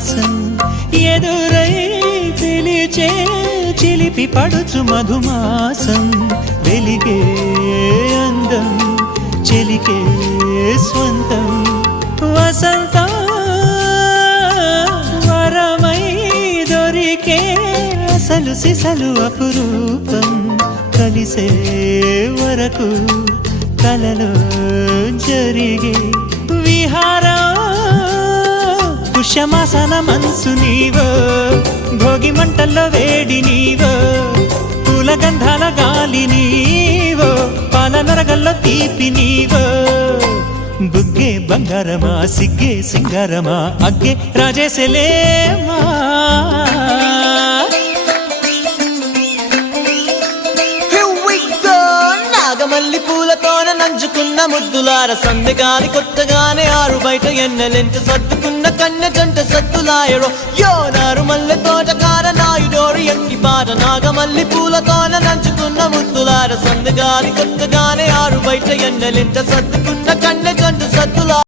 విలాసం ఎదురై పిలిచే చిలిపి పడుచు మధుమాసం వెలిగే అందం చెలికే స్వంతం వసంతం వరమై దొరికే అసలు సిసలు అపురూపం కలిసే వరకు కలలో జరిగే విహారం పుష్యమాసన మనసు నీవో భోగి మంటల్లో వేడి నీవో పూల గంధాల గాలి నీవో పాల నరగల్లో తీపి నీవో బుగ్గే బంగారమా సిగ్గే సింగారమా అగ్గే రాజేసలేమా మల్లి పూలతోన నంచుకున్న ముద్దులార సందెగాని కొట్టగానే ఆరు బయట ఎన్నెలెంట సర్దుకున్న కన్నె జంట సత్తులాయరో యోనారు మల్లె తోటకార నాయుడోరు ఎంకి పాట నాగమల్లి పూలతోన నంచుకున్న ముద్దులార సందెగాని కొట్టగానే ఆరు బయట ఎన్నెలెంట సర్దుకున్న కన్నె జంట సత్తులా